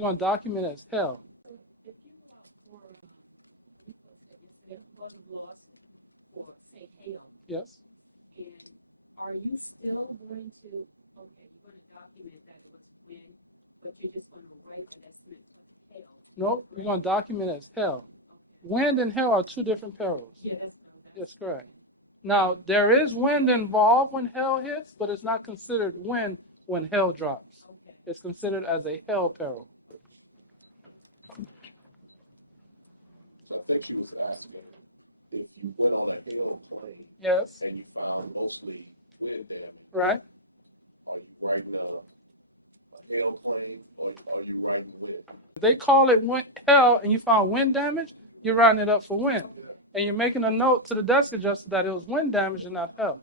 you're going to document it as hell. If you go out for flood of loss for, say, hail, Yes. and are you still going to, okay, you're going to document that it was wind, but you're just going to write an estimate for the hail? Nope, you're going to document it as hell. Wind and hail are two different perils. Yeah, That's correct. Now, there is wind involved when hail hits, but it's not considered wind when hail drops. okay. It's considered as a hail peril. I think you was asking if you went on a airplane Yes. and you found mostly wind damage, Right? are you writing a airplane or are you writing wind? If they call it hail and you found wind damage, you're writing it up for wind. And you're making a note to the desk adjuster that it was wind damage and not hail.